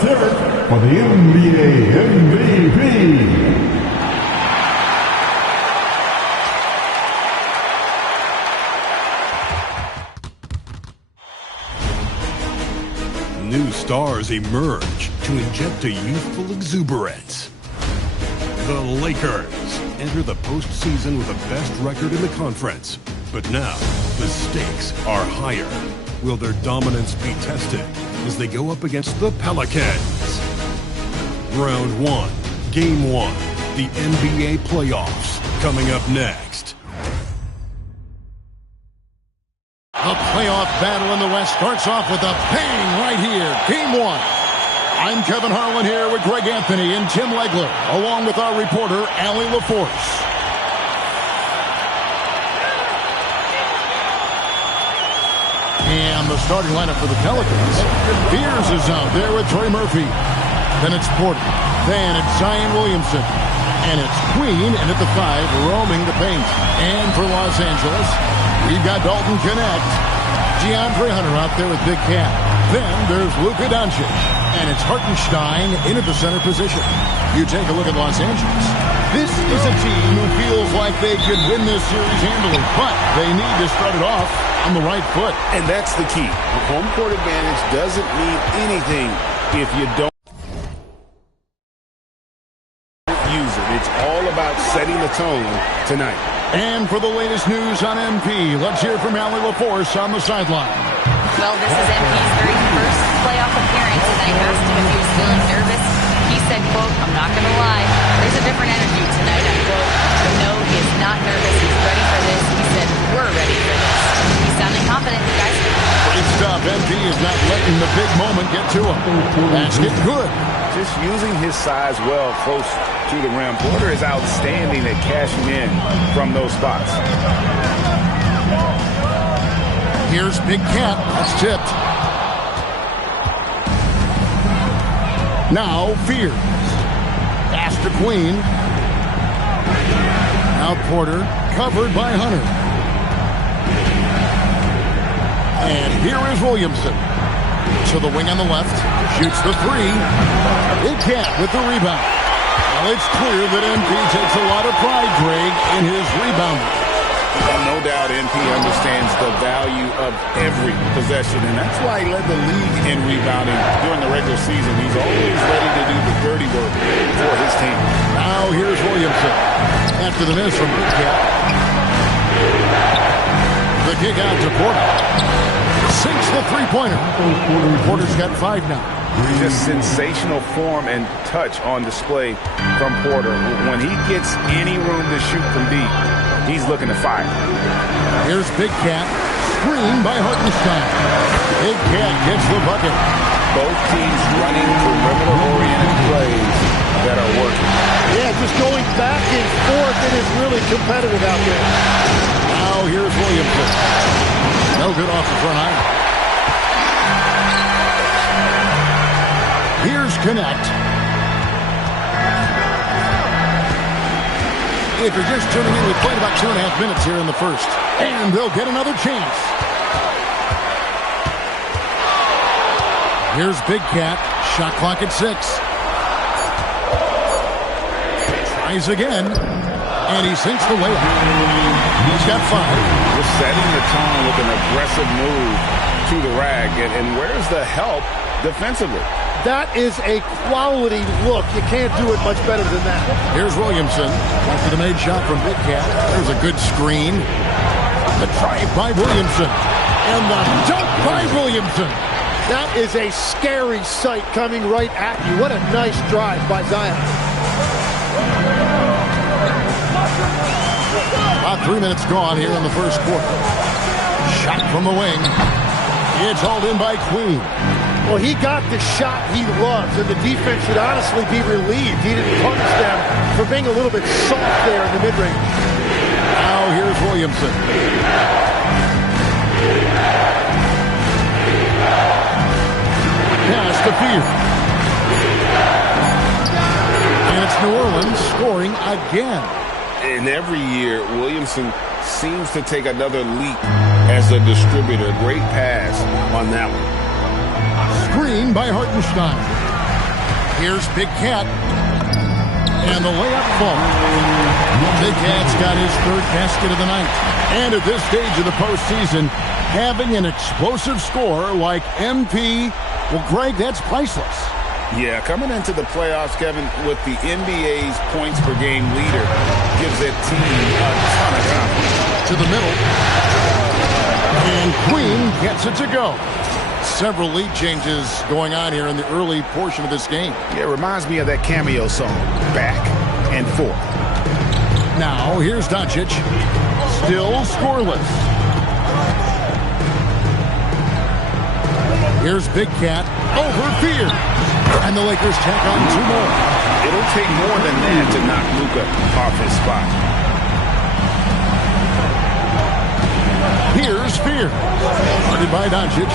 Let's hear it for the NBA MVP. New stars emerge to inject a youthful exuberance. The Lakers enter the postseason with the best record in the conference. But now, the stakes are higher. Will their dominance be tested as they go up against the Pelicans? Round 1, Game 1, the NBA playoffs, coming up next. The playoff battle in the West starts off with a bang right here. Game 1. I'm Kevin Harlan here with Greg Anthony and Tim Legler, along with our reporter, Allie LaForce. And the starting lineup for the Pelicans. Beers is out there with Trey Murphy. Then it's Porter. Then it's Zion Williamson. And it's Queen, and at the 5, roaming the paint. And for Los Angeles, we've got Dalton Connect. DeAndre Hunter out there with Big Cat. Then there's Luka Doncic. And it's Hartenstein in at the center position. You take a look at Los Angeles. This is a team who feels like they could win this series handily, but they need to start it off on the right foot. And that's the key. Home court advantage doesn't mean anything if you don't use it. It's all about setting the tone tonight. And for the latest news on MP, let's hear from Allie LaForce on the sideline. Well, this is MP's 31st playoff appearance, and I asked him if he was feeling nervous. He said, quote, "I'm not going to lie, there's a different energy tonight," unquote. No, he is not nervous. He's ready for this. He said, "We're ready for this." He's sounding confident, guys. Great stuff. MP is not letting the big moment get to him. Basket good. Just using his size well close to the rim. Porter is outstanding at cashing in from those spots. Here's Big Cat. That's tipped. Now Fears. Pass to Queen. Now Porter. Covered by Hunter. And here is Williamson. To the wing on the left. Shoots the 3. Big Cat with the rebound. Well, it's clear that MP takes a lot of pride, Greg, in his rebounding. No doubt MP understands the value of every possession, and that's why he led the league in rebounding during the regular season. He's always ready to do the dirty work for his team. Now here's Williamson. After the miss from Big Cat. The kick out to Porter. Sinks the three-pointer. Porter's got 5 now. Just sensational form and touch on display from Porter. When he gets any room to shoot from deep, he's looking to fire. Here's Big Cat. Screen by Hartenstein. Big Cat gets the bucket. Both teams running perimeter-oriented plays that are working. Yeah, just going back and forth. It is really competitive out there. Now here's Williamson. No good off the front iron. Here's Connect. If you're just tuning in, we've played about 2.5 minutes here in the first. And they'll get another chance. Here's Big Cat. Shot clock at 6. Tries again. And he sinks the layup. He's got 5. Just setting the tone with an aggressive move to the rag. And where's the help defensively? That is a quality look. You can't do it much better than that. Here's Williamson. After the made shot from Big Cat. There's a good screen. The drive by Williamson. And the dunk by Williamson. That is a scary sight coming right at you. What a nice drive by Zion. About 3 minutes gone here in the first quarter. Shot from the wing. It's hauled in by Queen. Well, he got the shot he loves, and the defense should honestly be relieved. He didn't punish them for being a little bit soft there in the mid-range. Now here's Williamson. Pass to Fears. And it's New Orleans scoring again. And every year, Williamson seems to take another leap as a distributor. Great pass on that one. Screen by Hartenstein. Here's Big Cat. And the layup falls. Big Cat's got his third basket of the night. And at this stage of the postseason, having an explosive score like MP, well, Greg, that's priceless. Yeah, coming into the playoffs, Kevin, with the NBA's points per game leader gives that team a ton of confidence. To the middle. And Queen gets it to go. Several lead changes going on here in the early portion of this game. Yeah, it reminds me of that cameo song, Back and Forth. Now, here's Doncic. Still scoreless. Here's Big Cat over Fear. And the Lakers tack on 2 more. It'll take more than that to knock Luka off his spot. Here's Fear. Guarded by Doncic.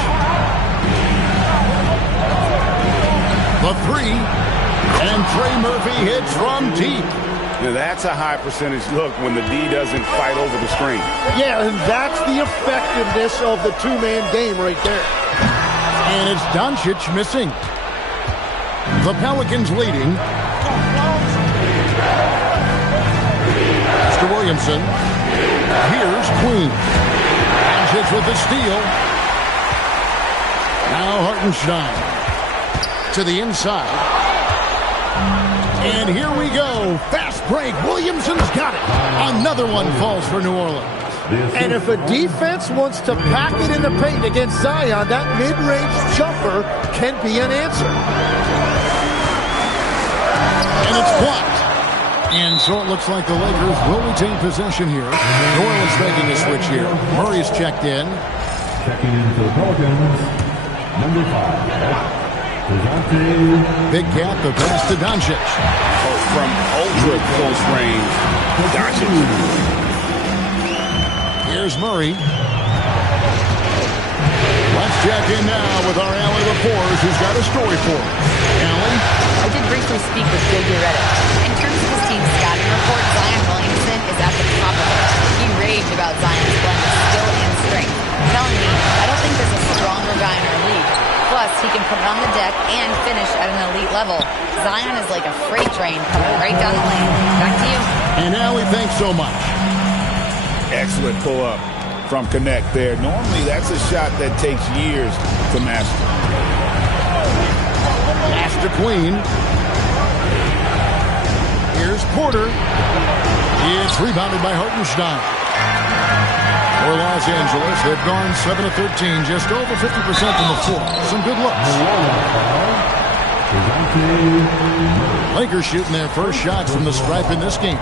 The 3. And Trey Murphy hits from deep. Now that's a high percentage look when the D doesn't fight over the screen. Yeah, and that's the effectiveness of the two-man game right there. And it's Doncic missing. The Pelicans leading. Mr. Williamson. Here's Queen. Doncic with the steal. Now Hartenstein. To the inside. And here we go. Fast break. Williamson's got it. Another one falls for New Orleans. And if a defense wants to pack it in the paint against Zion, that mid-range jumper can be an answer. And it's blocked. And so it looks like the Lakers will retain possession here. New Orleans making a switch here. Murray's checked in. Checking in for the Pelicans, number 5. Big Cat, the pass to Doncic. Oh, from ultra close range, Doncic. Here's Murray. Let's check in now with our Allie LaForce, who's got a story for us. Allie? I did briefly speak with J.J. Redick. In terms of his team's scouting report, Zion Williamson is at the top of it. He raved about Zion's blend of skill and strength, telling me, I don't think there's a stronger guy in our league. Plus, he can put it on the deck and finish at an elite level. Zion is like a freight train coming right down the lane. Back to you. And Allie, thanks so much. Excellent pull-up from Connect there. Normally, that's a shot that takes years to master. Pass to Queen. Here's Porter. It's rebounded by Hartenstein. For Los Angeles, they've gone 7 of 13, just over 50% from the floor. Some good looks. Lakers shooting their first shots from the stripe in this game.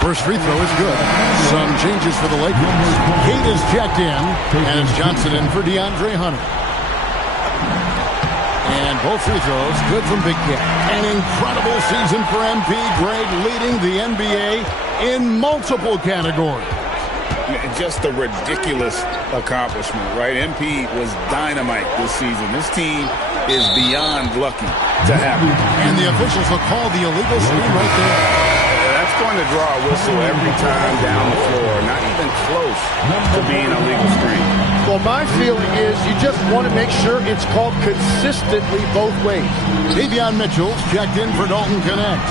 First free throw is good. Some changes for the Lakers. Kate is checked in, and it's Johnson in for DeAndre Hunter. And both free throws good from Big Cat. An incredible season for MP. Greg leading the NBA in multiple categories. Just a ridiculous accomplishment, right? MP was dynamite this season. This team is beyond lucky to have him. And the officials will call the illegal screen right there. That's going to draw a whistle every time down the floor. Not even close to being a legal screen. Well, my feeling is you just want to make sure it's called consistently both ways. Davion Mitchell's checked in for Dalton Connect.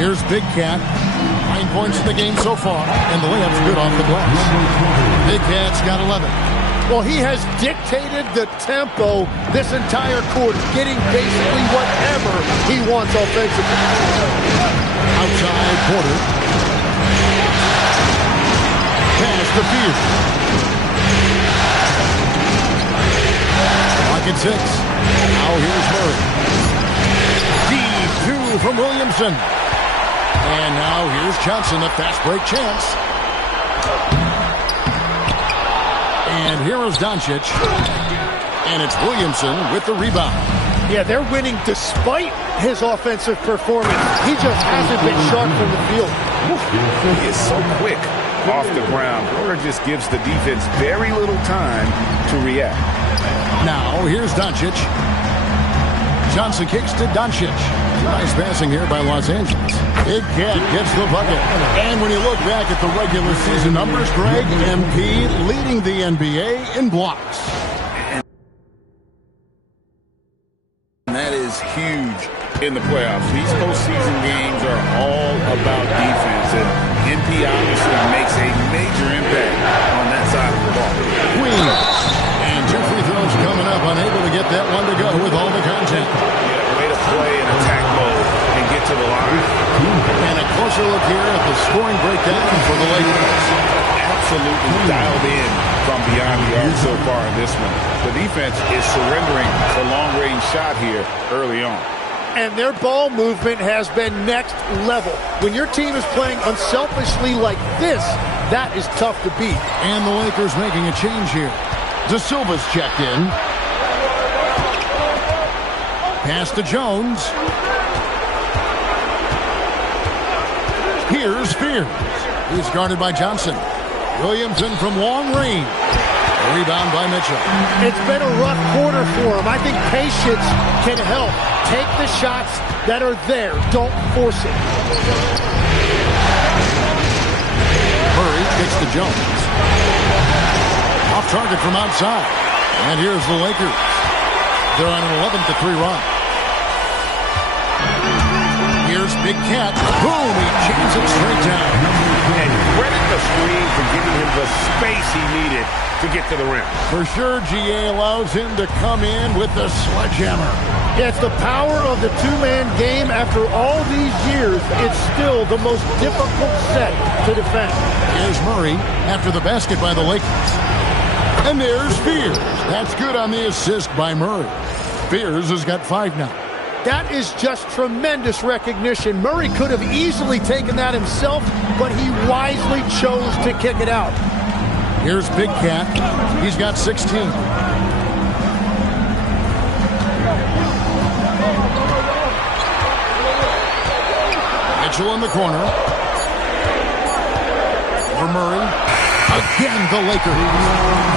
Here's Big Cat. 9 points in the game so far, and the layup's good off the glass. Big Cat's got 11. Well, he has dictated the tempo this entire quarter, getting basically whatever he wants offensively. Outside Porter. Pass to Fear. Clock at 6. Now here's Murray. Deep 2 from Williamson. And now here's Johnson, a fast break chance. And here is Doncic. And it's Williamson with the rebound. Yeah, they're winning despite his offensive performance. He just hasn't been sharp from the field. He is so quick off the ground. Porter just gives the defense very little time to react. Now here's Doncic. Johnson kicks to Doncic. Nice passing here by Los Angeles. Big Cat gets the bucket. And when you look back at the regular season numbers, Greg, MP leading the NBA in blocks. huge in the playoffs. These postseason games are all about defense, and NP obviously makes a major impact on that side of the ball. Queen. And 2 free throws coming up, unable to get that one to go with all the contact. Yeah, way to play in attack mode and get to the line. And a closer look here at the scoring breakdown for the Lakers. Absolutely dialed in from beyond the arc so far in this one. The defense is surrendering the long-range shot here early on. And their ball movement has been next level. When your team is playing unselfishly like this, that is tough to beat. And the Lakers making a change here. De Silva's checked in. Pass to Jones. Here's Spears. He's guarded by Johnson. Williamson from long range. A rebound by Mitchell. It's been a rough quarter for him. I think patience can help. Take the shots that are there. Don't force it. Murray kicks to Jones. Off target from outside. And here's the Lakers. They're on an 11-3 run. Here's Big Cat. Boom! He jams it straight down. And credit the screen for giving him the space he needed to get to the rim. For sure, GA allows him to come in with the sledgehammer. It's the power of the two-man game. After all these years, it's still the most difficult set to defend. Here's Murray after the basket by the Lakers. And there's Spears. That's good on the assist by Murray. Spears has got 5 now. That is just tremendous recognition. Murray could have easily taken that himself, but he wisely chose to kick it out. Here's Big Cat. He's got 16. Mitchell in the corner. For Murray. Again, the Lakers.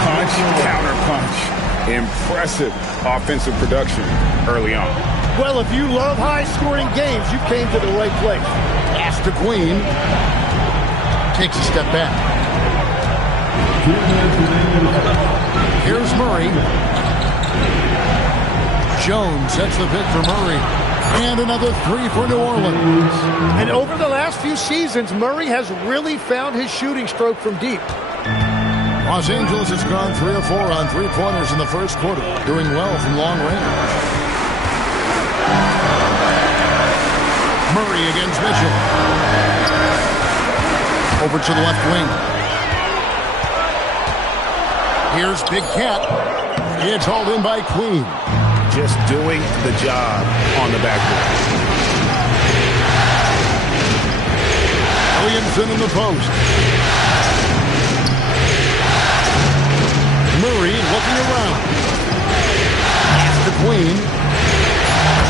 Punch, counter punch. Impressive offensive production early on. Well, if you love high-scoring games, you came to the right place. Pass to Queen. Takes a step back. Here's Murray. Jones sets the pick for Murray. And another 3 for New Orleans. And over the last few seasons, Murray has really found his shooting stroke from deep. Los Angeles has gone 3 of 4 on three-pointers in the first quarter, doing well from long range. Murray against Mitchell. Over to the left wing. Here's Big Cat. It's hauled in by Queen. Just doing the job on the backboard. Williamson in the post. Murray looking around. Pass to Queen.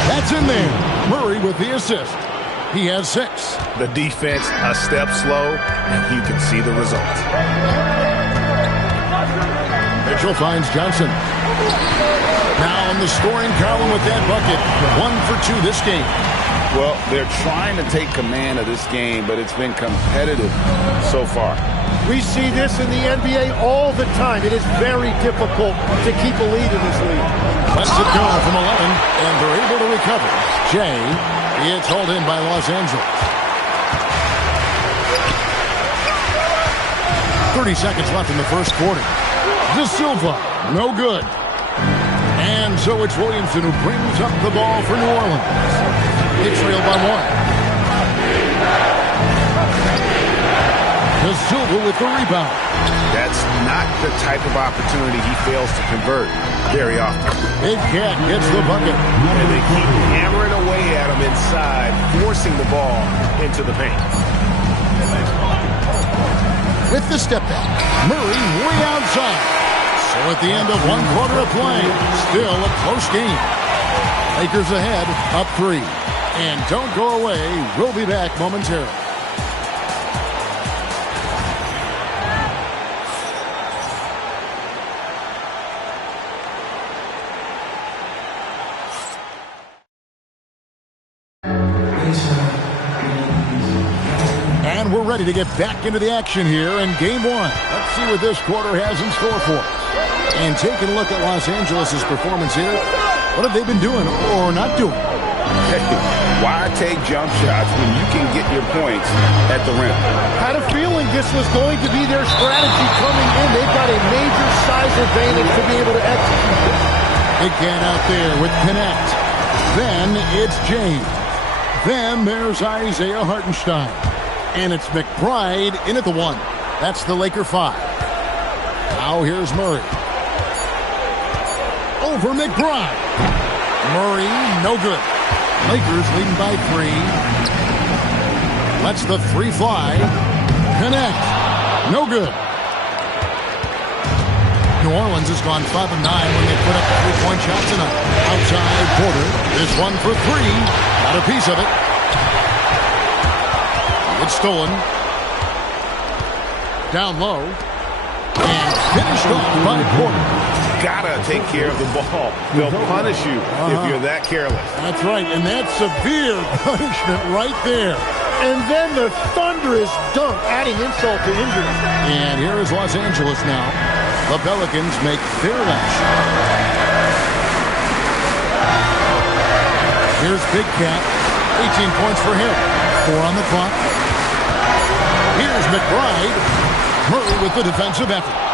That's in there. Murray with the assist. He has 6. The defense a step slow, and you can see the result. Mitchell finds Johnson. Now in the scoring column with that bucket. 1 for 2 this game. Well, they're trying to take command of this game, but it's been competitive so far. We see this in the NBA all the time. It is very difficult to keep a lead in this league. Lets it go from 11, and they're able to recover. Jay, it's hauled in by Los Angeles. 30 seconds left in the first quarter. De Silva, no good. And so it's Williamson who brings up the ball for New Orleans. They trail by 1. De Silva with the rebound. That's not the type of opportunity he fails to convert very often. Big Cat gets the bucket. And they keep hammering away at him inside, forcing the ball into the paint. With the step back, Murray way outside. So at the end of 1 quarter of play, still a close game. Lakers ahead, up 3. And don't go away, we'll be back momentarily. And we're ready to get back into the action here in Game 1. Let's see what this quarter has in store for us. And taking a look at Los Angeles' performance here, what have they been doing or not doing? Hey, why take jump shots when you can get your points at the rim? Had a feeling this was going to be their strategy coming in. They've got a major size advantage to be able to execute this. Again out there with Connect. Then it's James. Then there's Isaiah Hartenstein. And it's McBride in at the 1. That's the Laker 5. Now here's Murray. Over McBride. Murray, no good. Lakers leading by 3. Lets the 3 fly. Connect. No good. New Orleans has gone 5 of 9 when they put up a 3-point shot tonight. Outside Porter. This one for 3. Got a piece of it. It's stolen. Down low. And finished off by Porter. Gotta take care of the ball. They'll punish you if you're that careless. That's right, and that's severe punishment right there. And then the thunderous dunk, adding insult to injury. And here is Los Angeles now. The Pelicans make their lunch. Here's Big Cat. 18 points for him. 4 on the clock. Here's McBride. Murray with the defensive effort.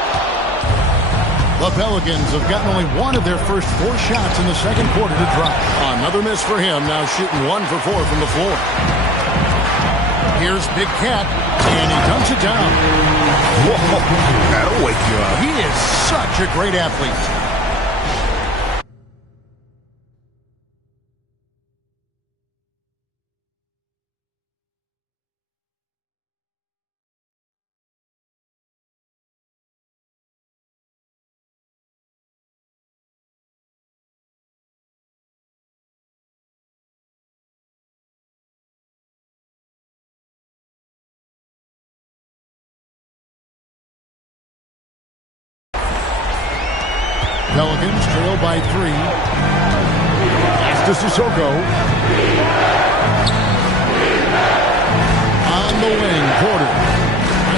The Pelicans have gotten only one of their first 4 shots in the second quarter to drop. Another miss for him, now shooting 1 for 4 from the floor. Here's Big Cat, and he dunks it down. Whoa, that'll wake you up. He is such a great athlete. Pelicans trail by 3. Pass to Sissoko. On the wing, Porter.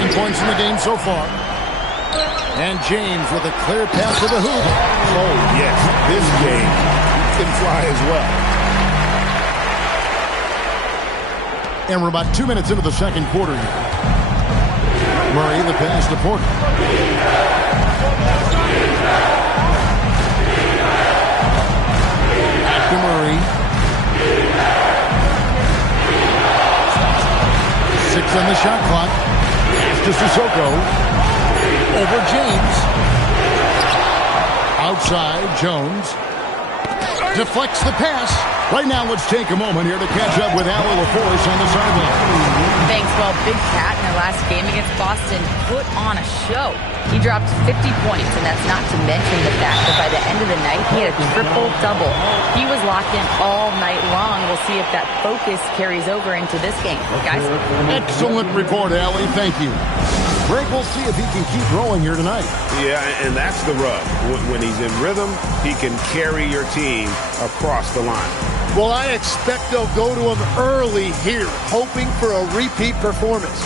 9 points in the game so far. And James with a clear pass to the hoop. Oh, yes, this game can fly as well. And we're about 2 minutes into the second quarter here. Murray, the pass to Porter. To Murray. 6 on the shot clock. Pass to Sissoko. Over James. Outside, Jones. Deflects the pass. Right now, let's take a moment here to catch up with Allie LaForce on the sideline. Thanks. Well, Big Cat in their last game against Boston put on a show. He dropped 50 points, and that's not to mention the fact that by the end of the night, he had a triple-double. He was locked in all night long. We'll see if that focus carries over into this game. Guys? Excellent report, Allie. Thank you. Greg, we'll see if he can keep rolling here tonight. Yeah, and that's the rub. When he's in rhythm, he can carry your team across the line. Well, I expect they'll go to him early here, hoping for a repeat performance.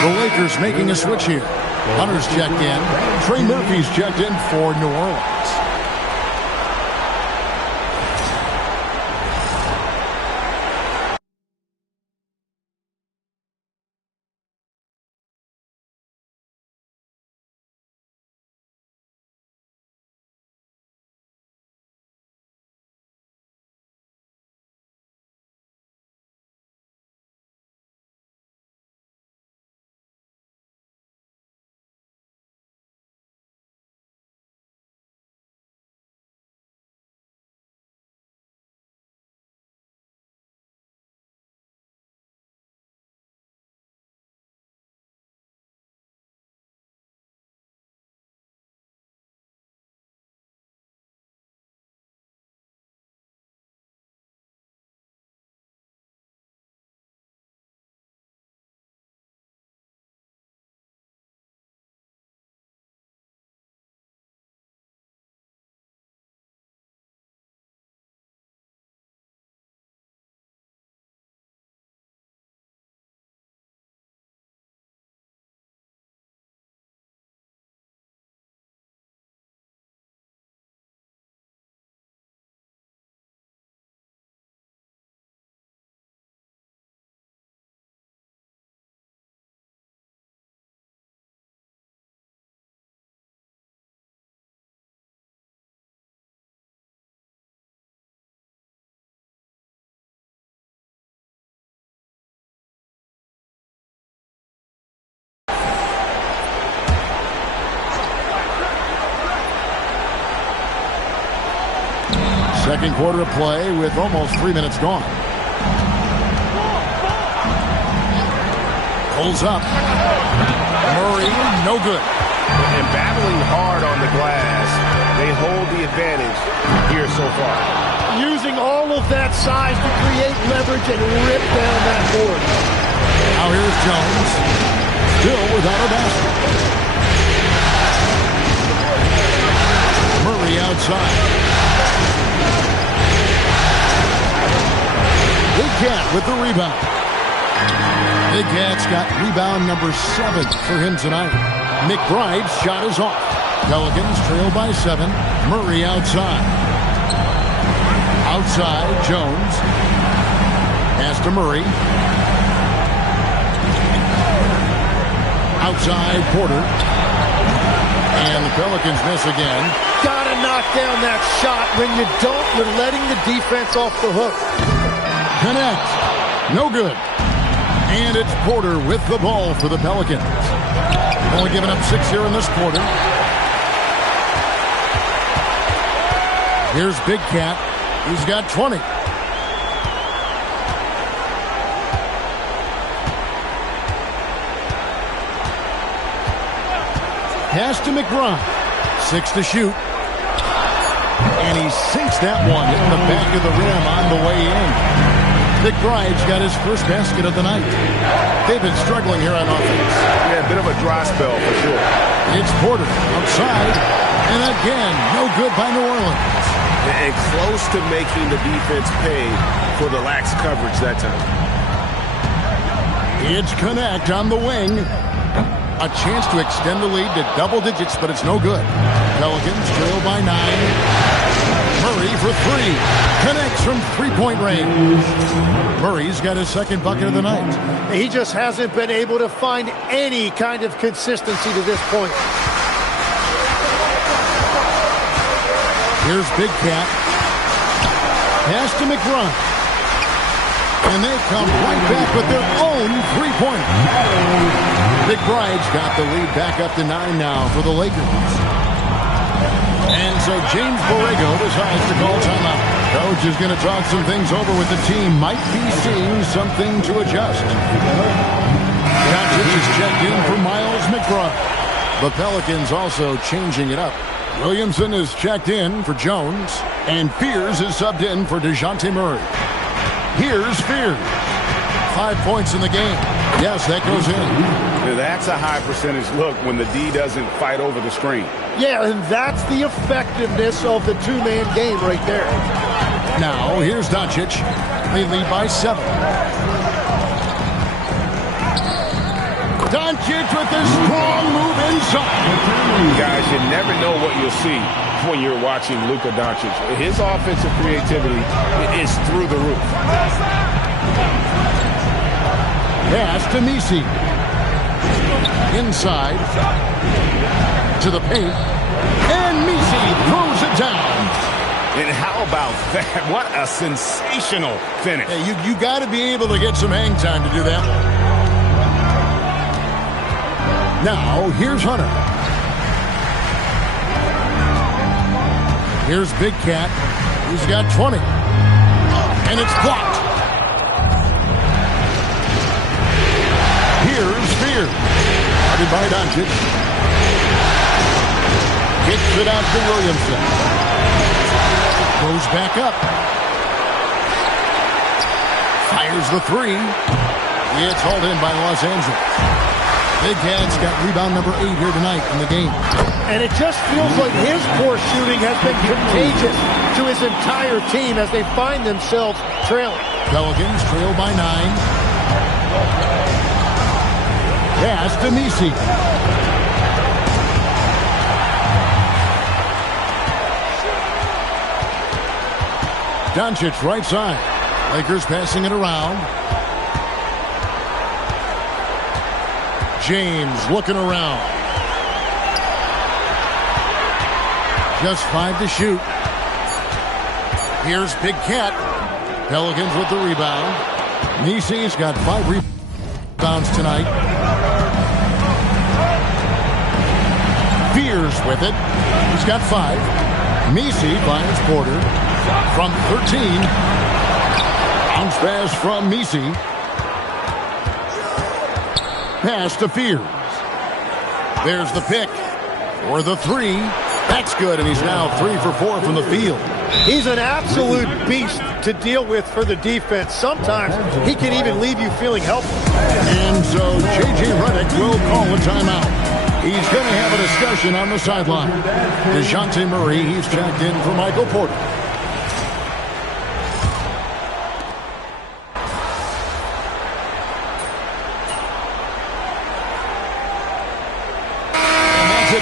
The Lakers making a switch here. Hunter's checked in. Trey Murphy's checked in for New Orleans. Second quarter of play with almost 3 minutes gone. Pulls up. Murray, no good. And battling hard on the glass, they hold the advantage here so far. Using all of that size to create leverage and rip down that board. Now here's Jones. Still without a basket. Murray outside. Big Cat with the rebound. Big Cat's got rebound number 7 for him tonight. McBride's shot is off. Pelicans trail by 7. Murray outside. Outside, Jones. Pass to Murray. Outside, Porter. And the Pelicans miss again. Gotta knock down that shot. When you don't, you're letting the defense off the hook. Connect. No good. And it's Porter with the ball for the Pelicans. Only giving up 6 here in this quarter. Here's Big Cat. He's got 20. Pass to McBride. 6 to shoot. And he sinks that one in the back of the rim on the way in. McBride's got his first basket of the night. They've been struggling here on offense. Yeah, a bit of a dry spell for sure. It's Porter outside. And again, no good by New Orleans. And close to making the defense pay for the lax coverage that time. It's Connect on the wing. A chance to extend the lead to double digits, but it's no good. Pelicans trail by 9. Murray for 3. Connects from three-point range. Murray's got his second bucket of the night. He just hasn't been able to find any kind of consistency to this point. Here's Big Cat. Pass to McBride. And they come right back with their own three-pointer. McBride's got the lead back up to 9 now for the Lakers. And so James Borrego decides to call timeout. Coach is going to talk some things over with the team. Might be seeing something to adjust. Doncic is checked in for Miles McBride. The Pelicans also changing it up. Williamson is checked in for Jones. And Fears is subbed in for DeJounte Murray. Here's Fears. 5 points in the game. Yes, that goes in. That's a high percentage look when the D doesn't fight over the screen. Yeah, and that's the effectiveness of the two-man game right there. Now, here's Doncic. They lead by 7. Doncic with a strong move inside. Guys, you never know what you'll see when you're watching Luka Doncic. His offensive creativity is through the roof. Pass to Misi. Inside. To the paint. And Misi throws it down. And how about that? What a sensational finish. Hey, you got to be able to get some hang time to do that one. Now, here's Hunter. Here's Big Cat. He's got 20. And it's blocked. Here's Fear. Guarded by Doncic. Kicks it out to Williamson. Goes back up. Fires the 3. It's hauled in by Los Angeles. Big Cat's got rebound number 8 here tonight in the game. And it just feels like his poor shooting has been contagious to his entire team as they find themselves trailing. Pelicans trail by 9. Pass to Misi. Doncic right side. Lakers passing it around. James looking around. Just 5 to shoot. Here's Big Cat. Pelicans with the rebound. Misi's got 5 rebounds tonight. Fears with it. He's got 5. Misi finds Porter. From 13. Bounce pass from Misi. Pass to Fears. There's the pick for the 3. That's good, and he's now 3 for 4 from the field. He's an absolute beast to deal with for the defense. Sometimes he can even leave you feeling helpless. And so J.J. Redick will call a timeout. He's going to have a discussion on the sideline. DeJounte Murray, he's checked in for Michael Porter.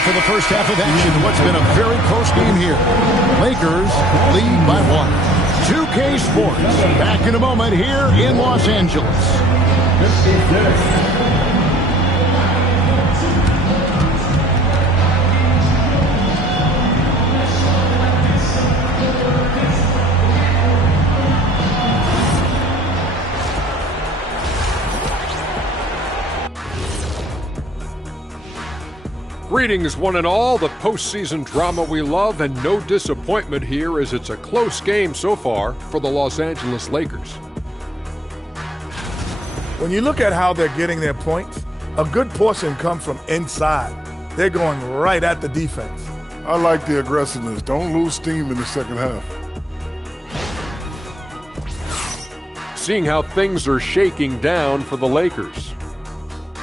For the first half of action, what's been a very close game here. Lakers lead by 1. 2K Sports back in a moment here in Los Angeles. 56. Greetings, one and all. The postseason drama we love, and no disappointment here as it's a close game so far for the Los Angeles Lakers. When you look at how they're getting their points, a good portion comes from inside. They're going right at the defense. I like the aggressiveness. Don't lose steam in the second half. Seeing how things are shaking down for the Lakers.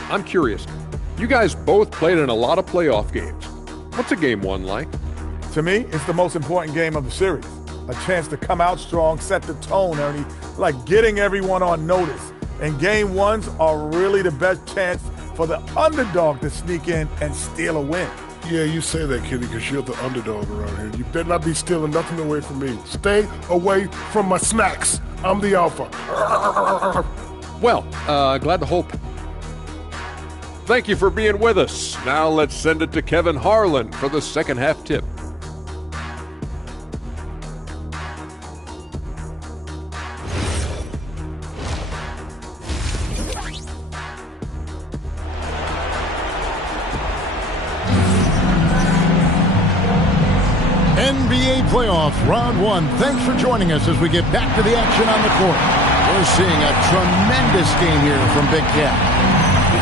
I'm curious. You guys both played in a lot of playoff games. What's a game 1 like? To me, it's the most important game of the series. A chance to come out strong, set the tone, Ernie, like getting everyone on notice. And game 1s are really the best chance for the underdog to sneak in and steal a win. Yeah, you say that, Kenny, because you're the underdog around here. You better not be stealing nothing away from me. Stay away from my smacks. I'm the alpha. Well, glad to hope. Thank you for being with us. Now let's send it to Kevin Harlan for the second half tip. NBA playoffs, round 1. Thanks for joining us as we get back to the action on the court. We're seeing a tremendous game here from Big Cat.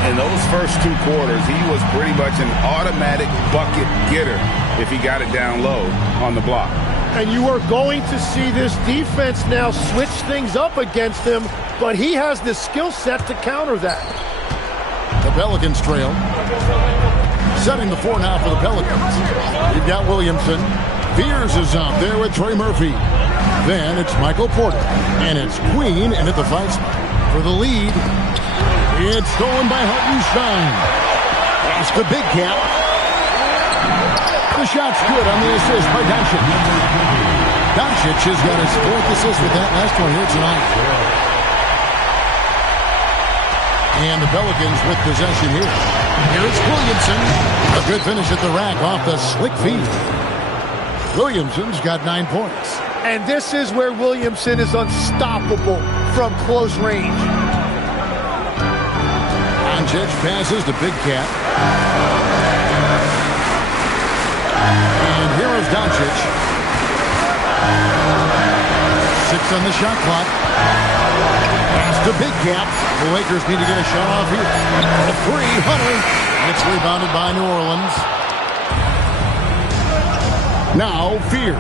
In those first 2 quarters, he was pretty much an automatic bucket getter if he got it down low on the block. And you are going to see this defense now switch things up against him, but he has the skill set to counter that. The Pelicans trail. Setting the 4 now for the Pelicans. You've got Williamson. Fears is out there with Trey Murphy. Then it's Michael Porter. And it's Queen in at the 5 spot. For the lead, it's stolen by Hartenstein. Pass to Big Cat. The shot's good on the assist by Doncic. Doncic has got his 4th assist with that last one here tonight. And the Pelicans with possession here. Here's Williamson. A good finish at the rack off the slick feed. Williamson's got 9 points. And this is where Williamson is unstoppable from close range. Doncic passes to Big Cat. And here is Doncic. 6 on the shot clock. Pass to Big Cat. The Lakers need to get a shot off here. A 3, Hunter. It's rebounded by New Orleans. Now Fears.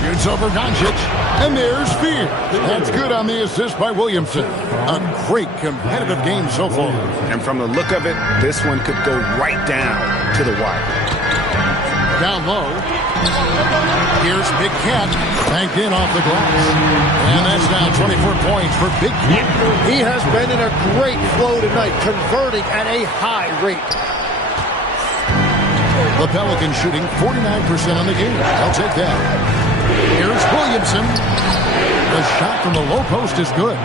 Shoots over Doncic. And there's Fears. That's good on the assist by Williamson. A great competitive game so far. And from the look of it, this one could go right down to the wire. Down low. Here's Big Cat. Banked in off the glass. And that's now 24 points for Big Cat. He has been in a great flow tonight, converting at a high rate. The Pelicans shooting 49% on the game. I'll take that. Here's Williamson. The shot from the low post is good.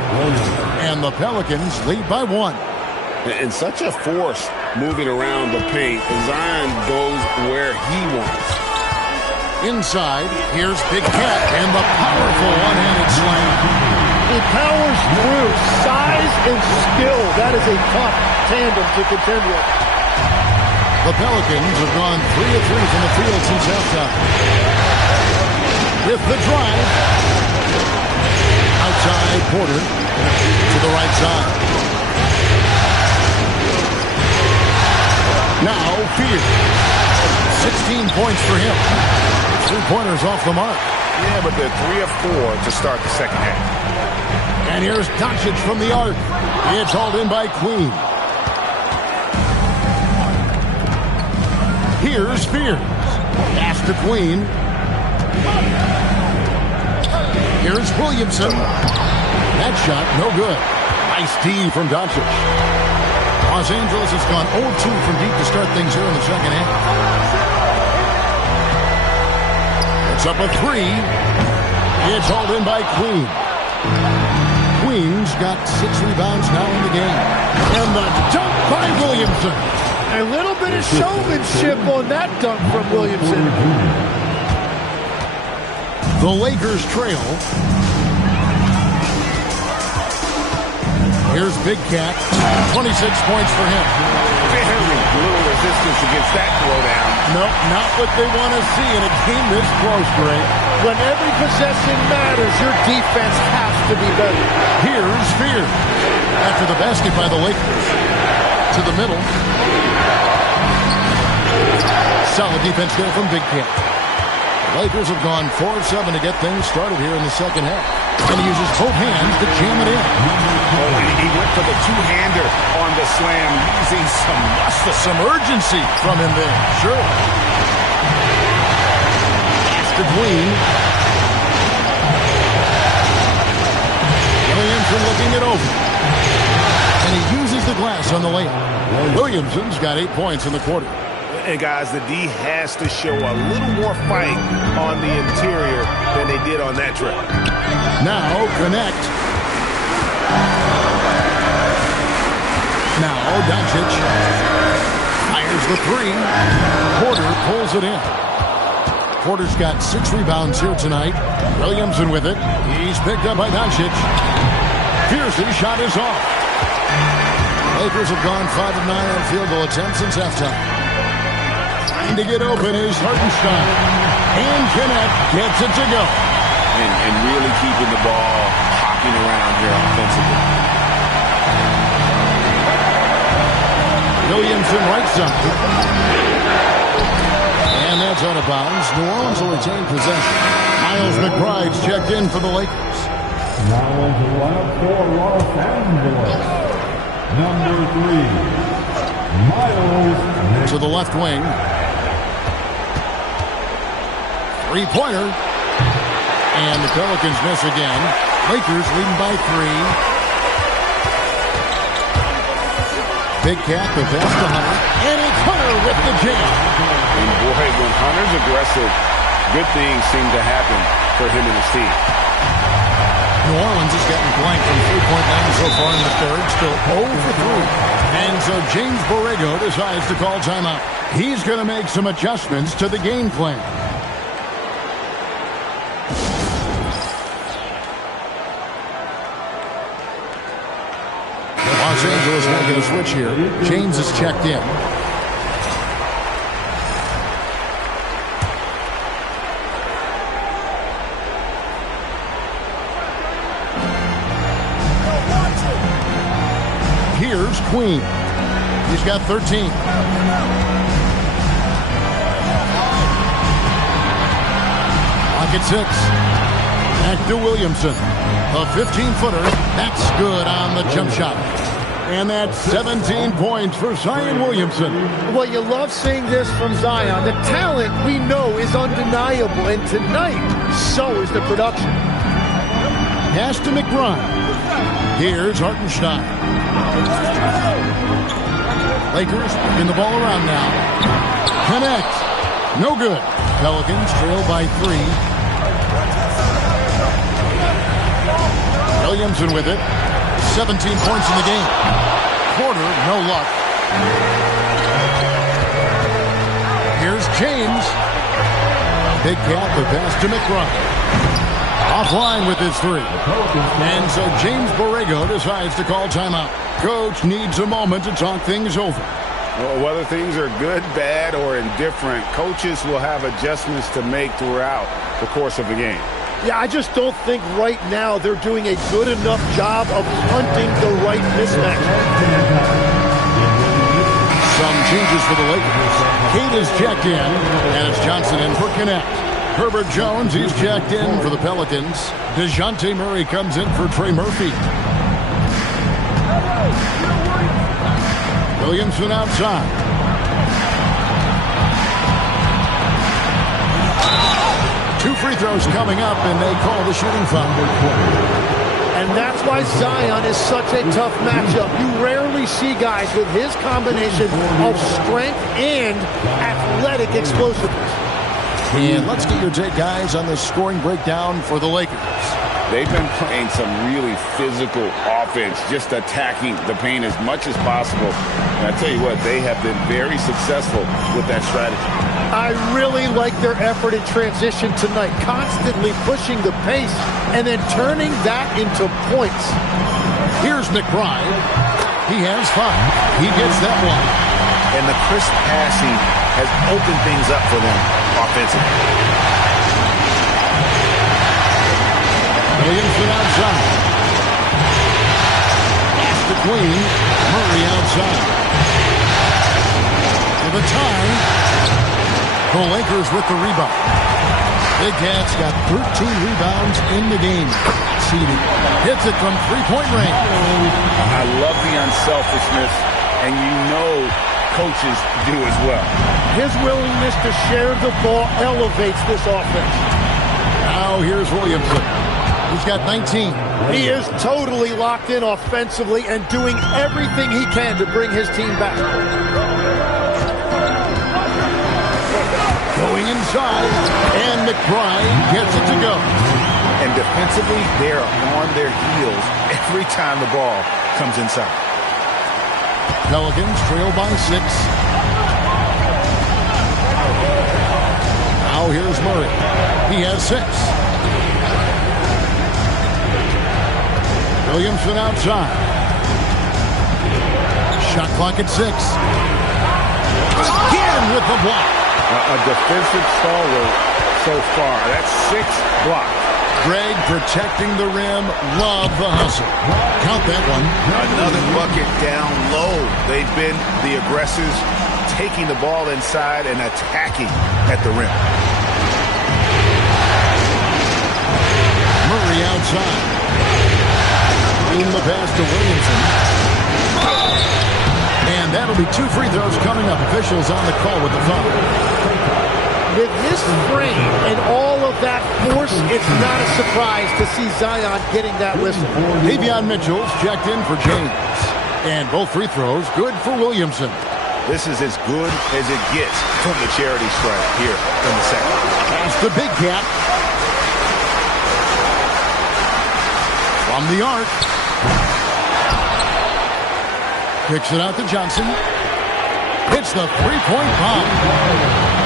And the Pelicans lead by 1. And such a force moving around the paint. Zion goes where he wants. Inside, here's Big Cat and the powerful one-handed slam. He powers through. Size and skill. That is a tough tandem to contend with. The Pelicans have gone 3 of 3 from the field since halftime. with the drive. Outside Porter to the right side. Now Fear. 16 points for him. 3-pointers off the mark. Yeah, but they're 3 of 4 to start the second half. And here's Doncic from the arc. It's hauled in by Queen. Here's Spears. Pass to Queen. Here's Williamson. That shot, no good. Nice D from Doncic. Los Angeles has gone 0-2 from deep to start things here in the second half. It's up a 3. It's hauled in by Queen. Queen's got 6 rebounds now in the game. And the dunk by Williamson. A little bit of showmanship on that dunk from Williamson. The Lakers trail. Here's Big Cat. 26 points for him. Very little resistance against that throwdown. Nope, not what they want to see in a game this close, Ray. When every possession matters, your defense has to be better. Here's Spears. After the basket by the Lakers. To the middle. Solid defense there from Big Cat. The Lakers have gone 4 of 7 to get things started here in the second half. And he uses both hands to jam it in. He went for the two-hander on the slam, using some urgency from him there. Sure. Pass to Queen. Williamson looking it over. And he uses the glass on the layup. Williamson's got 8 points in the quarter. And guys, the D has to show a little more fight on the interior than they did on that trip. Now connect. Now Doncic fires the 3. Porter pulls it in. Porter's got 6 rebounds here tonight. Williamson with it. He's picked up by Doncic. Pierce's shot is off. Lakers have gone 5 of 9 on field goal attempts since halftime. To get open is Hartenstein. And Kenneth gets it to go. And really keeping the ball hopping around here offensively. Williamson right side. And that's out of bounds. New Orleans will retain possession. Miles McBride's checked in for the Lakers. Now on the lineup for Los Angeles. Number 3, Miles. To the left wing. 3-pointer. And the Pelicans miss again. Lakers leading by 3. Big Cat, the pass to Hunter. And it's Hunter with the jam. And boy, when Hunter's aggressive, good things seem to happen for him and his team. New Orleans has gotten blank from 3-point land so far in the third. Still 0 for 3. And so James Borrego decides to call timeout. He's going to make some adjustments to the game plan. Los Angeles making a switch here. James is checked in. Here's Queen. He's got 13. Lock at 6. Back to Williamson. A 15-footer. That's good on the jump shot. And that's 17 points for Zion Williamson. Well, you love seeing this from Zion. The talent we know is undeniable. And tonight, so is the production. Pass to McBride. Here's Hartenstein. Lakers in the ball around now. Connect. No good. Pelicans trail by 3. Williamson with it. 17 points in the game. Porter, no luck. Here's James. Big Cat, the pass to McBride. Offline with his 3. And so James Borrego decides to call timeout. Coach needs a moment to talk things over. Well, whether things are good, bad, or indifferent, coaches will have adjustments to make throughout the course of the game. Yeah, I just don't think right now they're doing a good enough job of hunting the right mismatch. Some changes for the Lakers. Kate is checked in, and it's Johnson in for Connect. Herbert Jones, he's checked in for the Pelicans. DeJounte Murray comes in for Trey Murphy. Williamson outside. Two free throws coming up, and they call the shooting foul. And that's why Zion is such a tough matchup. You rarely see guys with his combination of strength and athletic explosiveness. And let's get your take, guys, on the scoring breakdown for the Lakers. They've been playing some really physical offense, just attacking the paint as much as possible. And I tell you what, they have been very successful with that strategy. I really like their effort in transition tonight, constantly pushing the pace and then turning that into points. Here's McBride. He has 5. He gets that one. And the crisp passing has opened things up for them offensively. Williamson outside. Pass to Queen. Murray outside. For the tie. The Lakers with the rebound. Big Cat's got 13 rebounds in the game. Seeding. Hits it from three-point range. I love the unselfishness, and you know coaches do as well. His willingness to share the ball elevates this offense. Now here's Williamson. He's got 19. He is totally locked in offensively and doing everything he can to bring his team back. Going inside, and McBride gets it to go. And defensively, they're on their heels every time the ball comes inside. Pelicans trail by 6. Now here's Murray. He has 6. Williamson outside. Shot clock at 6. Again with the block. A defensive stalwart so far. That's 6 blocks. Greg protecting the rim. Love the hustle. Count that one. Another bucket down low. They've been the aggressors, taking the ball inside and attacking at the rim. Murray outside. In the pass to Williamson. And that'll be 2 free throws coming up. Officials on the call with the foul. With his frame and all of that force, it's not a surprise to see Zion getting that whistle. Davion Mitchell's checked in for James. And both free throws good for Williamson. This is as good as it gets from the charity stripe here in the second. Pass the Big Cat. From the arc. Kicks it out to Johnson. Hits the three-point bomb.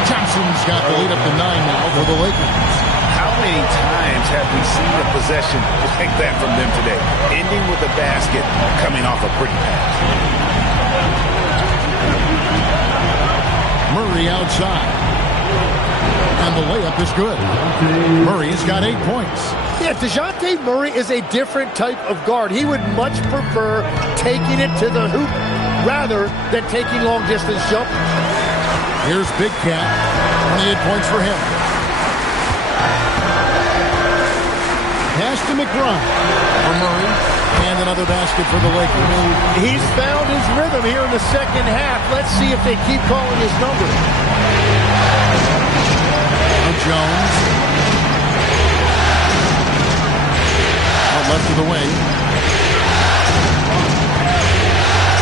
Johnson's got the lead up to 9 now for the Lakers. How many times have we seen a possession like that from them today? Ending with a basket, coming off a pretty pass. Murray outside. And the layup is good. Murray's got 8 points. Yeah, DeJounte Murray is a different type of guard. He would much prefer taking it to the hoop rather than taking long-distance jumpers. Here's Big Cat. 28 points for him. Pass to McBride for Murray. And another basket for the Lakers. He's found his rhythm here in the second half. Let's see if they keep calling his number. Jones. Out left of the wing.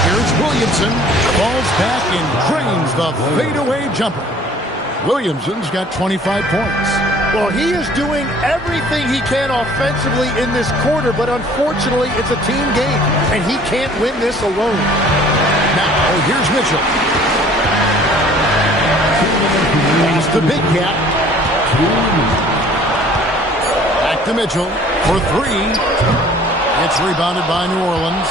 Here's Williamson. Falls back and drains the fadeaway jumper. Williamson's got 25 points. Well, he is doing everything he can offensively in this quarter, but unfortunately, it's a team game, and he can't win this alone. Now, here's Mitchell. Pass to Big Cat. Back to Mitchell for 3. It's rebounded by New Orleans.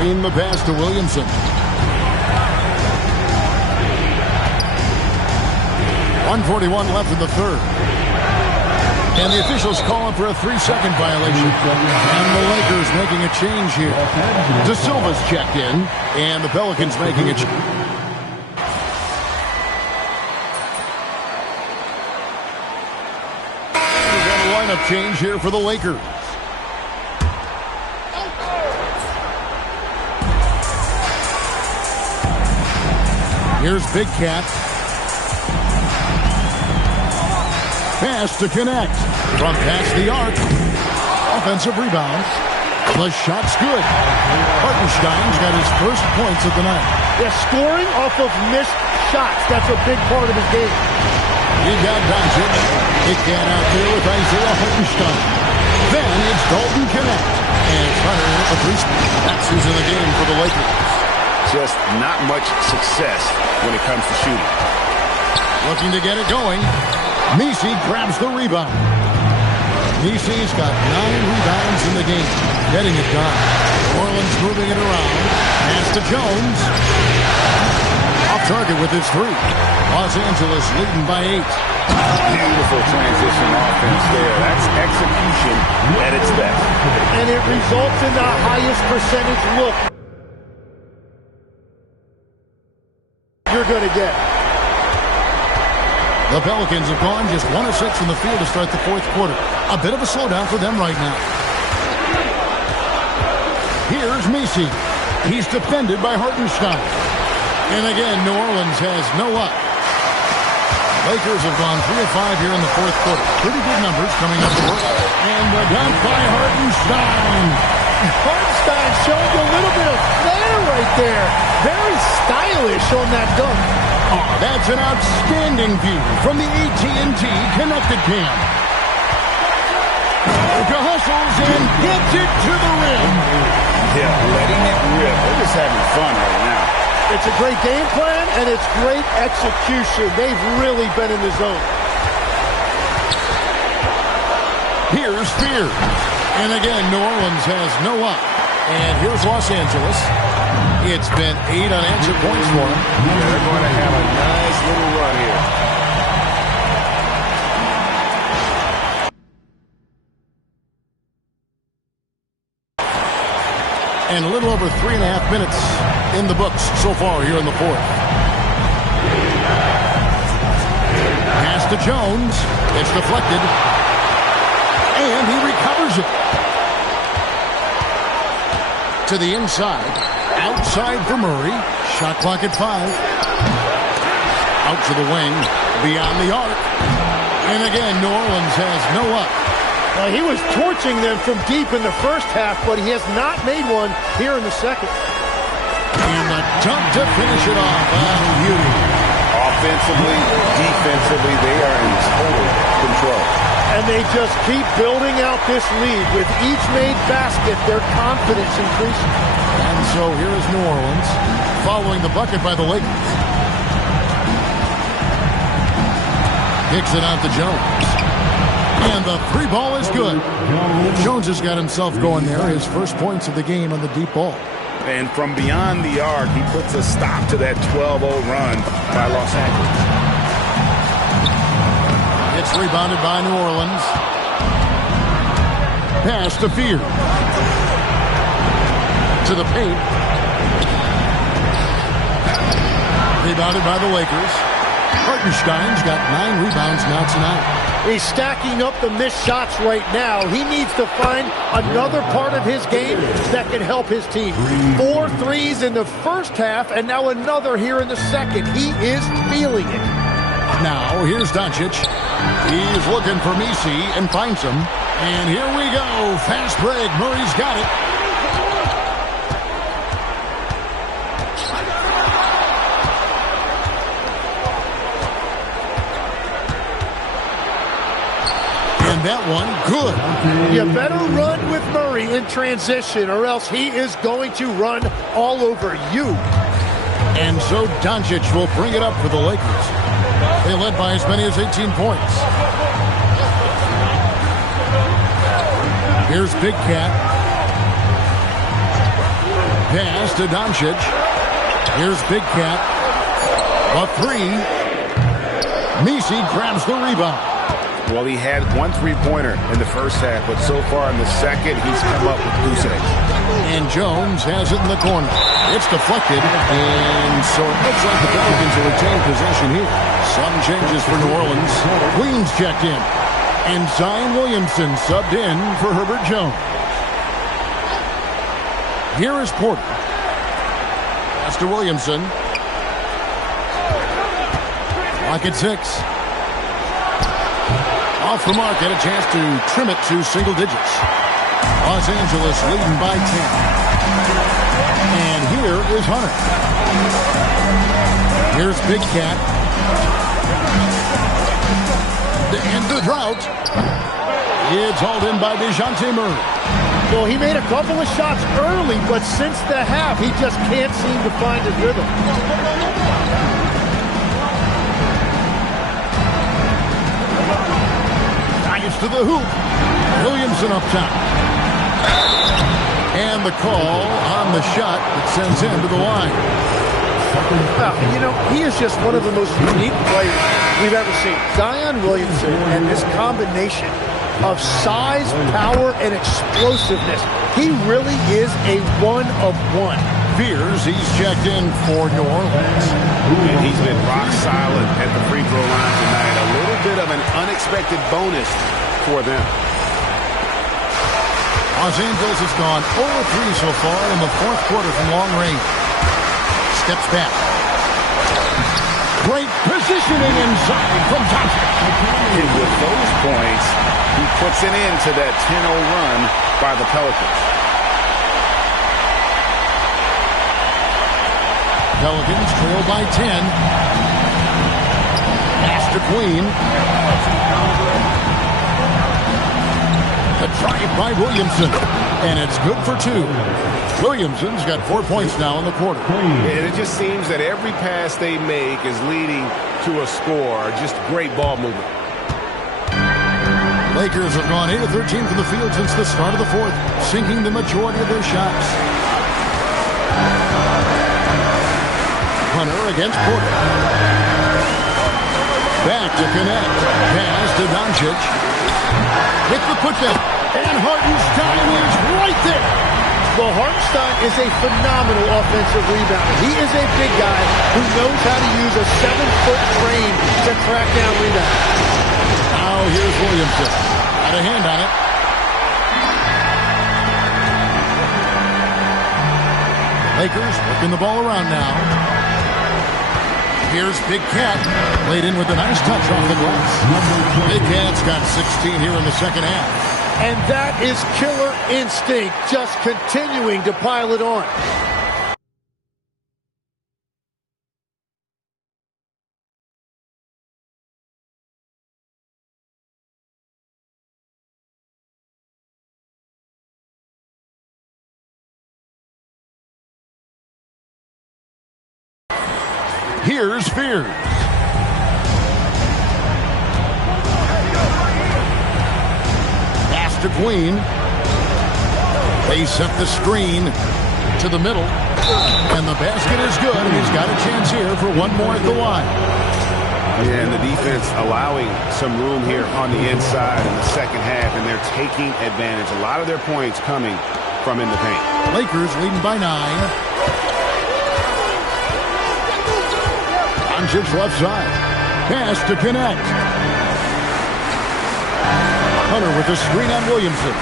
Clean the pass to Williamson. 1:41 left in the third. And the officials calling for a 3-second violation. And the Lakers making a change here. De Silva's checked in, and the Pelicans making a change. We've got a lineup change here for the Lakers. Here's Big Cat. Pass to connect. From past the arc. Offensive rebound. The shot's good. Hartenstein's got his first points of the night. Yeah, scoring off of missed shots. That's a big part of his game. You got Doncic. It got out there with Isaiah Hartenstein. Then it's Dalton Connect. And it's Hunter at the three. That's who's in the game for the Lakers. Just not much success when it comes to shooting. Looking to get it going. Messi grabs the rebound. Messi's got 9 rebounds in the game. Getting it done. Orleans moving it around. Pass to Jones. Off target with his 3. Los Angeles leading by 8. Beautiful transition offense there. That's execution at its best. And it results in the highest percentage look you're going to get. The Pelicans have gone just 1 of 6 from the field to start the fourth quarter. A bit of a slowdown for them right now. Here's Messi. He's defended by Hartenstein. And again, New Orleans has no luck. Lakers have gone 3 of 5 here in the fourth quarter. Pretty good numbers coming up the court. And the dunk by Hartenstein. Hartenstein showing a little bit of flair right there. Very stylish on that dunk. Oh, that's an outstanding view from the AT&T connected cam. Hustles and gets it to the rim. Yeah, letting it rip. They're just having fun right now. It's a great game plan, and it's great execution. They've really been in the zone. Here's Spears. And again, New Orleans has no luck. And here's Los Angeles. It's been 8 unanswered points for them. Yeah, they're going to have a nice little run here. And a little over 3.5 minutes in the books so far here in the fourth. Pass to Jones. It's deflected. And he recovers it. To the inside. Outside for Murray. Shot clock at 5. Out to the wing. Beyond the arc. And again, New Orleans has no luck. He was torching them from deep in the first half, but he has not made one here in the second. And the dunk to finish it off. Beauty. Offensively, defensively, they are in total control. And they just keep building out this lead. With each made basket, their confidence increases. And so here is New Orleans following the bucket by the Lakers. Kicks it out to Jones. And the 3 ball is good. Jones has got himself going there. His first points of the game on the deep ball. And from beyond the arc, he puts a stop to that 12-0 run by Los Angeles. It's rebounded by New Orleans. Pass to Fear. To the paint. Rebounded by the Lakers. Hartenstein's got 9 rebounds now tonight. He's stacking up the missed shots right now. He needs to find another part of his game that can help his team. 4 threes in the first half, and now another here in the second. He is feeling it. Now, here's Doncic. He's looking for Messi and finds him. And here we go. Fast break. Murray's got it. And that one, good. You better run with Murray in transition, or else he is going to run all over you. And so Doncic will bring it up for the Lakers. They led by as many as 18 points. Here's Big Cat. Pass to Doncic. Here's Big Cat. A three. Messi grabs the rebound. Well, he had one three-pointer in the first half, but so far in the second, he's come up with goose eggs. And Jones has it in the corner. It's deflected, and so it looks like the Pelicans will retain possession here. Some changes for New Orleans. Queens checked in, and Zion Williamson subbed in for Herbert Jones. Here is Porter. Pass to Williamson. Lock at 6. Off the mark, get a chance to trim it to single digits. Los Angeles leading by 10. And here is Hunter. Here's Big Cat. To end the drought. It's hauled in by DeJounte Murray. Well, he made a couple of shots early, but since the half, he just can't seem to find his rhythm. To the hoop. Williamson up top. And the call on the shot that sends him to the line. Well, you know, he is just one of the most unique players we've ever seen. Zion Williamson and this combination of size, power, and explosiveness. He really is a one-of-one. Fears he's checked in for New Orleans. And he's been rock solid at the free throw line tonight. A little bit of an unexpected bonus for them. Los Angeles has gone 0-3 so far in the fourth quarter from long range. Steps back. Great positioning inside from Thompson. And with those points, he puts it into that 10-0 run by the Pelicans. Pelicans trail by 10. Pass to Queen. A drive by Williamson, and it's good for 2. Williamson's got 4 points now in the quarter. And it just seems that every pass they make is leading to a score. Just great ball movement. Lakers have gone 8 of 13 from the field since the start of the fourth, sinking the majority of their shots. Hunter against Porter. Back to connect. Pass to Doncic. With the putback. And Hartenstein is right there. Well, Hartenstein is a phenomenal offensive rebounder. He is a big guy who knows how to use a 7-foot frame to track down rebounds. Now here's Williamson. Got a hand on it. Lakers working the ball around now. Here's Big Cat. Played in with a nice touch off the glass. Big Cat's got 16 here in the second half. And that is killer instinct, just continuing to pile it on. Here's Fears. Pass to Queen. They set the screen to the middle. And the basket is good. He's got a chance here for one more at the line. Yeah, and the defense allowing some room here on the inside in the second half, and they're taking advantage. A lot of their points coming from in the paint. Lakers leading by 9. Doncic left side. Pass to connect. Hunter with the screen on Williamson.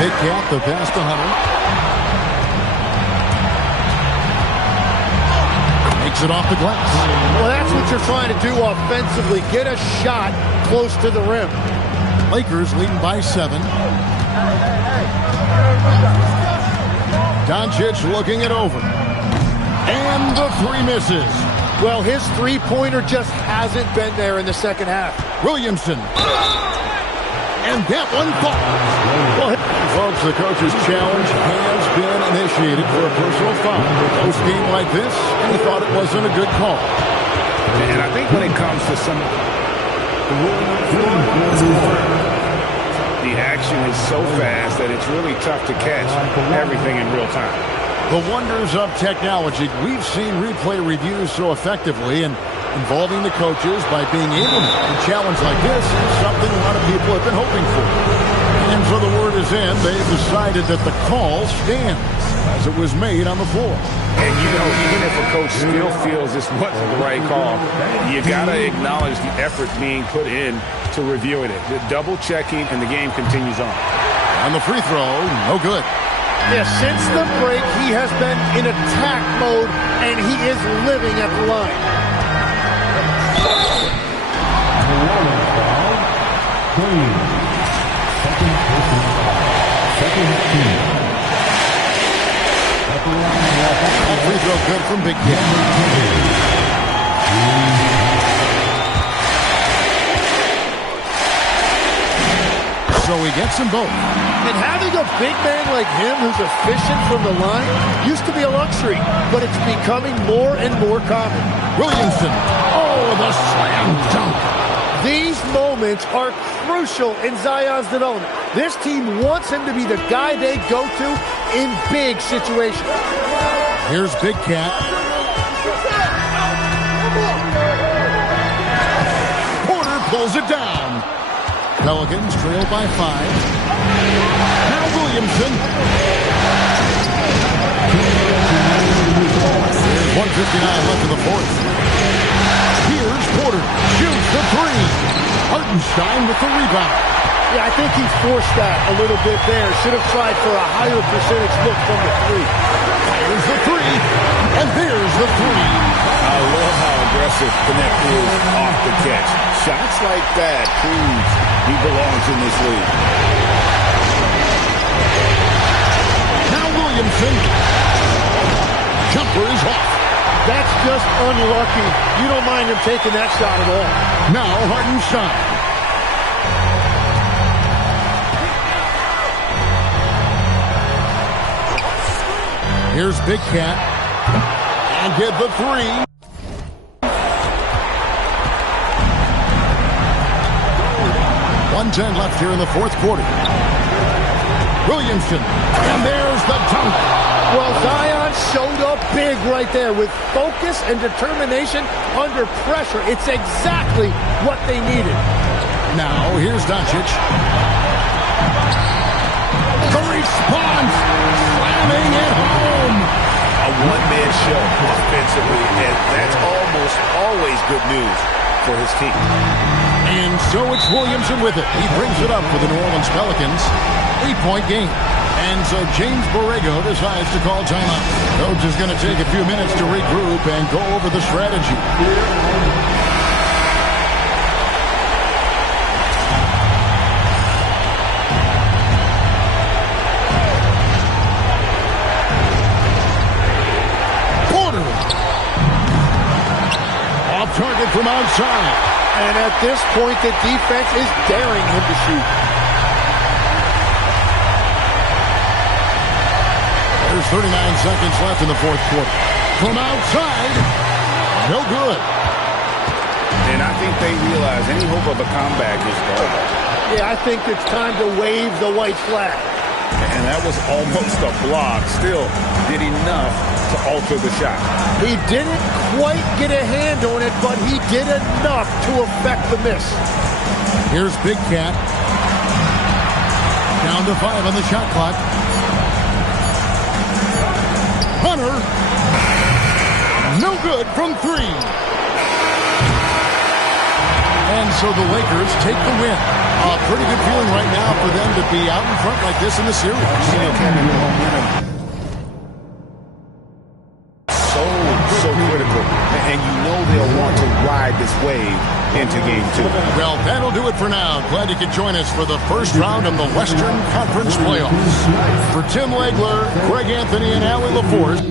Big Cat, the pass to Hunter. Makes it off the glass. Well, that's what you're trying to do offensively. Get a shot close to the rim. Lakers leading by 7. Doncic looking it over. And the 3 misses. Well, his three-pointer just hasn't been there in the second half. Williamson. And that one falls. Well, folks, the coach's challenge has been initiated for a personal foul. Post game like this, and he thought it wasn't a good call. And I think when it comes to some the action is so fast that it's really tough to catch everything in real time. The wonders of technology. We've seen replay reviews so effectively, and involving the coaches by being able to a challenge like this is something a lot of people have been hoping for. And so the word is in. They've decided that the call stands as it was made on the floor. And, you know, even if a coach still feels this wasn't the right call, you got to acknowledge the effort being put in to reviewing it. The double-checking, and the game continues on. On the free throw, no good. Yeah, since the break, he has been in attack mode, and he is living at the line. Free throw good from Big Cat. So he gets them both. And having a big man like him who's efficient from the line used to be a luxury, but it's becoming more and more common. Williamson. Oh, the slam dunk. These moments are crucial in Zion's development. This team wants him to be the guy they go to in big situations. Here's Big Cat. Porter pulls it down. Pelicans trail by 5. Now Williamson. There's 1:59 left in the fourth. Here's Porter. Shoots the 3. Hartenstein with the rebound. Yeah, I think he forced that a little bit there. Should have tried for a higher percentage look from the 3. Here's the 3. And there's the 3. I love how aggressive Connect is off the catch. Shots like that proves he belongs in this league. Now Williamson. Jumper is off. That's just unlucky. You don't mind him taking that shot at all. Now Hartenstein. Here's Big Cat. And get the 3. 1:10 left here in the fourth quarter. Williamson. And there's the dunk. Well, Zion showed up big right there with focus and determination under pressure. It's exactly what they needed. Now, here's Doncic. The response. Slamming it home. A one-man show offensively, and that's almost always good news for his team. And so it's Williamson with it. He brings it up for the New Orleans Pelicans. 8-point game. And so James Borrego decides to call timeout. Coach is going to take a few minutes to regroup and go over the strategy. Porter. Off target from outside. And at this point, the defense is daring him to shoot. There's 39 seconds left in the fourth quarter. From outside, no good. And I think they realize any hope of a comeback is gone. Yeah, I think it's time to wave the white flag. And that was almost a block. Still did enough to alter the shot. He didn't quite get a hand on it, but he did enough to affect the miss. Here's Big Cat. Down to 5 on the shot clock. Hunter. No good from 3. And so the Lakers take the win. A pretty good feeling right now for them to be out in front like this in the series. So critical. And you know they'll want to ride this wave into game 2. Well, that'll do it for now. Glad you could join us for the first round of the Western Conference Playoffs. For Tim Legler, Greg Anthony, and Allie LaForce,